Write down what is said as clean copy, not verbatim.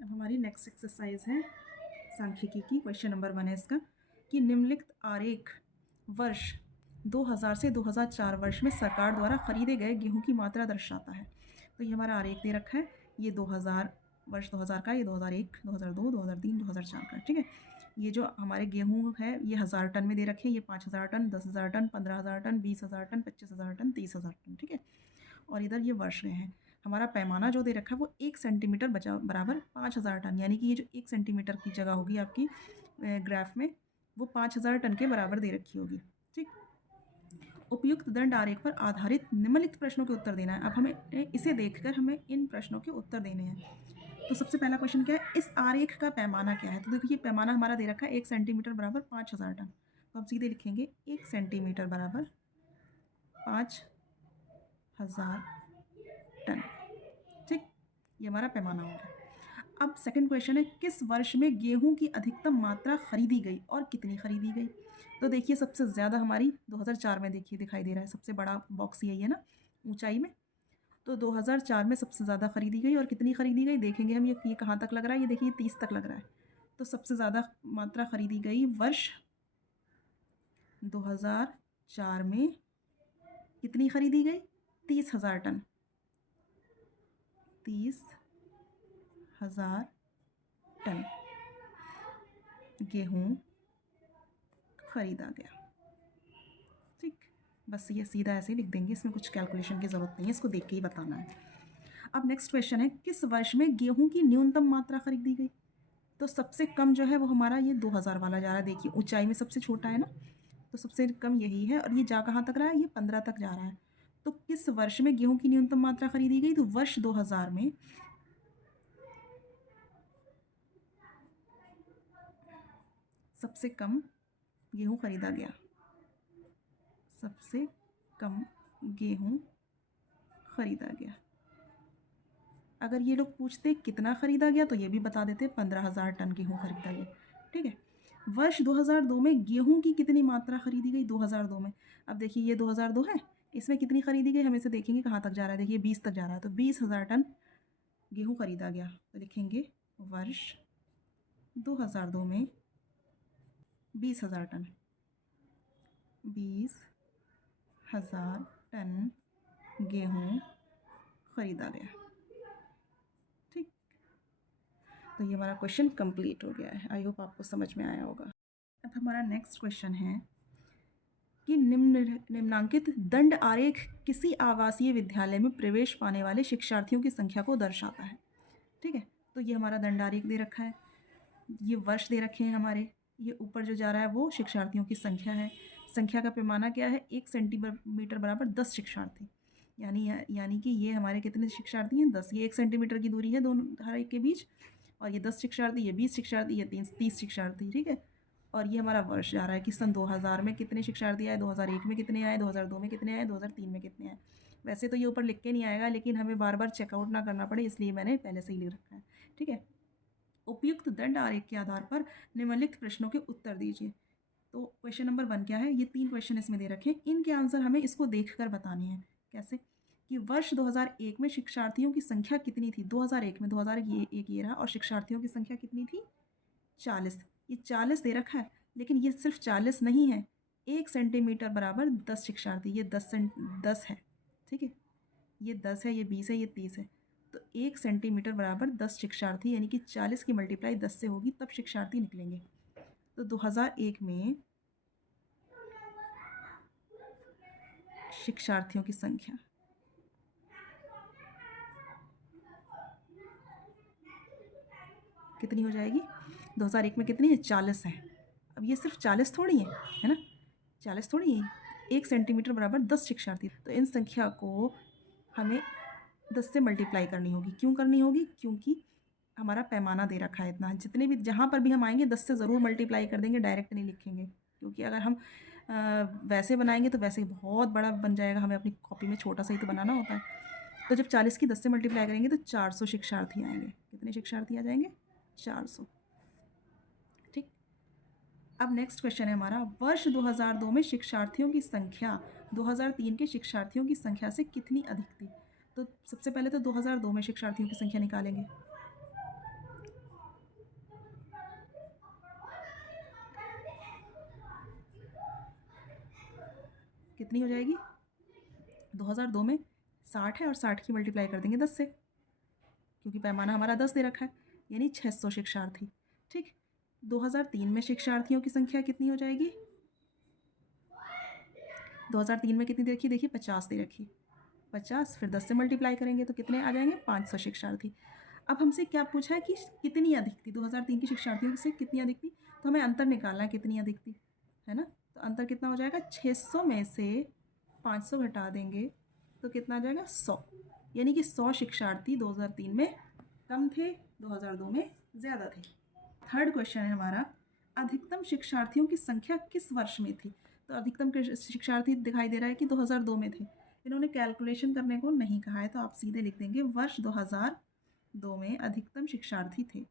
अब हमारी next exercise है सांख्यिकी की। क्वेश्चन नंबर 1 है इसका कि निम्नलिखित आरेख वर्ष 2000 से 2004 वर्ष में सरकार द्वारा खरीदे गए गेहूं की मात्रा दर्शाता है। तो ये हमारा आरेख दे रखा है, ये 2000 वर्ष 2000 का, ये 2001, 2002, 2003, 2004 का। ठीक है, ये जो हमारे गेहूं है ये 1000 टन में दे रखे हैं, ये 5000 ton, 10,000 ton, 15,000 ton, 20,000 ton, 25,000 ton, 30,000 ton. ठीक है, और इधर ये वर्ष में है। हमारा पैमाना जो दे रखा है वो 1 सेंटीमीटर बराबर 5,000 टन, यानी कि ये जो 1 सेंटीमीटर की जगह होगी आपकी ग्राफ में वो 5,000 टन के बराबर दे रखी होगी। ठीक, उपयुक्त दंड आरेख पर आधारित निम्नलिखित प्रश्नों के उत्तर देना है। अब हमें इसे देखकर हमें इन प्रश्नों के उत्तर देने हैं। तो सबसे पहला क्वेश्चन क्या है, इस आरेख का पैमाना क्या है? तो देखिए पैमाना हमारा दे रखा है 1 सेंटीमीटर बराबर 5,000 टन। तो हम सीधे लिखेंगे 1 सेंटीमीटर बराबर 5,000 टन। ठीक, ये हमारा पैमाना हो गया। अब सेकंड क्वेश्चन है, किस वर्ष में गेहूं की अधिकतम मात्रा खरीदी गई और कितनी खरीदी गई? तो देखिए सबसे ज़्यादा हमारी 2004 में देखिए दिखाई दे रहा है, सबसे बड़ा बॉक्स यही है ना ऊंचाई में। तो 2004 में सबसे ज़्यादा खरीदी गई और कितनी खरीदी गई देखेंगे हम। ये कहाँ तक लग रहा है, ये देखिए 30 तक लग रहा है। तो सबसे ज़्यादा मात्रा खरीदी गई वर्ष 2004 में कितनी खरीदी गई? 30,000 टन। 30,000 टन गेहूं खरीदा गया। ठीक, बस ये सीधा ऐसे ही लिख देंगे, इसमें कुछ कैलकुलेशन की ज़रूरत नहीं है, इसको देख के ही बताना है। अब नेक्स्ट क्वेश्चन है, किस वर्ष में गेहूं की न्यूनतम मात्रा खरीदी गई? तो सबसे कम जो है वो हमारा ये 2000 वाला जा रहा है। देखिए ऊंचाई में सबसे छोटा है ना, तो सबसे कम यही है। और ये जा कहाँ तक रहा है? ये 15 तक जा रहा है। तो किस वर्ष में गेहूं की न्यूनतम मात्रा खरीदी गई? तो वर्ष 2000 में सबसे कम गेहूं खरीदा गया। सबसे कम गेहूं खरीदा गया। अगर ये लोग पूछते कितना खरीदा गया तो ये भी बता देते 15,000 टन गेहूं खरीदा गया। ठीक है, वर्ष 2002 में गेहूं की कितनी मात्रा खरीदी गई? 2002 में, अब देखिए ये 2002 है, इसमें कितनी खरीदी गई हम इसे देखेंगे कहाँ तक जा रहा है। देखिए 20 तक जा रहा है, तो 20,000 टन गेहूं खरीदा गया। तो लिखेंगे वर्ष 2002 में 20,000 टन, 20,000 टन गेहूं खरीदा गया। ठीक, तो ये हमारा क्वेश्चन कंप्लीट हो गया है। आई होप आपको समझ में आया होगा। अब हमारा नेक्स्ट क्वेश्चन है कि निम्नांकित दंड आरेख किसी आवासीय विद्यालय में प्रवेश पाने वाले शिक्षार्थियों की संख्या को दर्शाता है। ठीक है, तो ये हमारा दंड आरेख दे रखा है, ये वर्ष दे रखे हैं हमारे, ये ऊपर जो जा रहा है वो शिक्षार्थियों की संख्या है। संख्या का पैमाना क्या है? 1 सेंटीमीटर बराबर 10 शिक्षार्थी। यानी कि ये हमारे कितने शिक्षार्थी हैं? 10। ये 1 सेंटीमीटर की दूरी है दोनों हर एक के बीच, और ये 10 शिक्षार्थी, ये 20 शिक्षार्थी, ये 30 शिक्षार्थी। ठीक है, और ये हमारा वर्ष जा रहा है कि सन 2000 में कितने शिक्षार्थी आए, 2001 में कितने आए, 2002 में कितने आए, 2003 में कितने आए। वैसे तो ये ऊपर लिख के नहीं आएगा, लेकिन हमें बार बार चेकआउट ना करना पड़े इसलिए मैंने पहले से ही लिख रखा है। ठीक है, उपयुक्त दंड आरेख के आधार पर निम्नलिखित प्रश्नों के उत्तर दीजिए। तो क्वेश्चन नंबर 1 क्या है? ये 3 क्वेश्चन इसमें दे रखे हैं, इनके आंसर हमें इसको देखकर बताने हैं। कैसे? कि वर्ष 2001 में शिक्षार्थियों की संख्या कितनी थी? 2001 में, 2001 ये रहा, और शिक्षार्थियों की संख्या कितनी थी? 40। ये 40 दे रखा है, लेकिन ये सिर्फ 40 नहीं है। 1 सेंटीमीटर बराबर 10 शिक्षार्थी, ये 10 है। ठीक है, ये 10 है, ये 20 है, ये 30 है। तो 1 सेंटीमीटर बराबर 10 शिक्षार्थी, यानी कि 40 की मल्टीप्लाई 10 से होगी तब शिक्षार्थी निकलेंगे। तो 2001 में शिक्षार्थियों की संख्या कितनी हो जाएगी? 2001 में कितनी है? 40 है। अब ये सिर्फ 40 थोड़ी है ना, 40 थोड़ी है। 1 सेंटीमीटर बराबर 10 शिक्षार्थी, तो इन संख्या को हमें 10 से मल्टीप्लाई करनी होगी। क्यों करनी होगी? क्योंकि हमारा पैमाना दे रखा है इतना। जितने भी जहाँ पर भी हम आएंगे 10 से ज़रूर मल्टीप्लाई कर देंगे, डायरेक्ट नहीं लिखेंगे, क्योंकि अगर हम वैसे बनाएंगे तो वैसे बहुत बड़ा बन जाएगा, हमें अपनी कॉपी में छोटा सा ही तो बनाना होता है। तो जब 40 की 10 से मल्टीप्लाई करेंगे तो 400 शिक्षार्थी आएंगे। कितने शिक्षार्थी आ जाएंगे? 400। ठीक, अब नेक्स्ट क्वेश्चन है हमारा, वर्ष 2002 में शिक्षार्थियों की संख्या 2003 के शिक्षार्थियों की संख्या से कितनी अधिक थी? तो सबसे पहले तो 2002 में शिक्षार्थियों की संख्या निकालेंगे। कितनी हो जाएगी? 2002 में 60 है और 60 की मल्टीप्लाई कर देंगे 10 से, क्योंकि पैमाना हमारा 10 दे रखा है, यानी 600 शिक्षार्थी। ठीक, 2003 में शिक्षार्थियों की संख्या कितनी हो जाएगी? 2003 में कितनी दे रखी? देखिए 50 दे रखी, 50 फिर 10 से मल्टीप्लाई करेंगे तो कितने आ जाएंगे? 500 शिक्षार्थी। अब हमसे क्या पूछा है कि कितनी अधिक थी? 2003 की शिक्षार्थियों से कितनी अधिक थी, तो हमें अंतर निकालना है कितनी अधिक थी, है ना। तो अंतर कितना हो जाएगा? 600 में से 500 घटा देंगे तो कितना आ जाएगा? 100, यानी कि 100 शिक्षार्थी 2003 में कम थे, 2002 में ज़्यादा थे। थर्ड क्वेश्चन है हमारा, अधिकतम शिक्षार्थियों की संख्या किस वर्ष में थी? तो अधिकतम शिक्षार्थी दिखाई दे रहा है कि 2002 में थे। इन्होंने कैलकुलेशन करने को नहीं कहा है, तो आप सीधे लिख देंगे वर्ष 2002 में अधिकतम शिक्षार्थी थे।